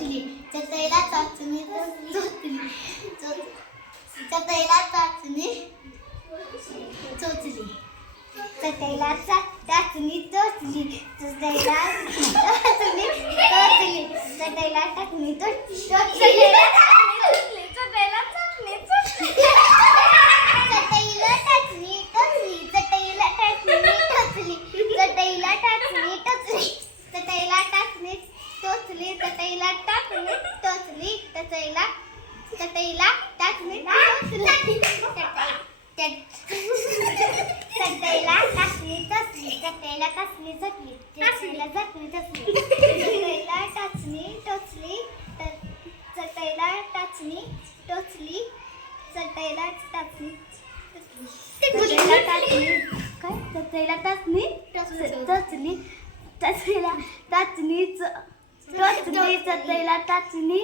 टोचली चटईला टाचणी टोचली चटईला टाचणी टोचली चटईला टाचणी टोचली चटईला टाचणी टोचली चटईला टाचणी टोचली चटईला टाचणी टोचली चटईला टाचणी टोचली चटईला टाचणी टोचली चटईला टाचणी टोचली चटईला टाचणी टोचली चटईला टाचणी टोचली चटईला चटईला टाचणी टोचली चटईला टाचणी टोचली चटईला टाचणी झटली चटईला झटणी टोचली चटईला टाचणी टोचली चटईला टाचणी टोचली चटईला टाचणी चटईला टाचणी काय चटईला टाचणी टोचली चटईला टाचणी टोचली चटईला टाचणी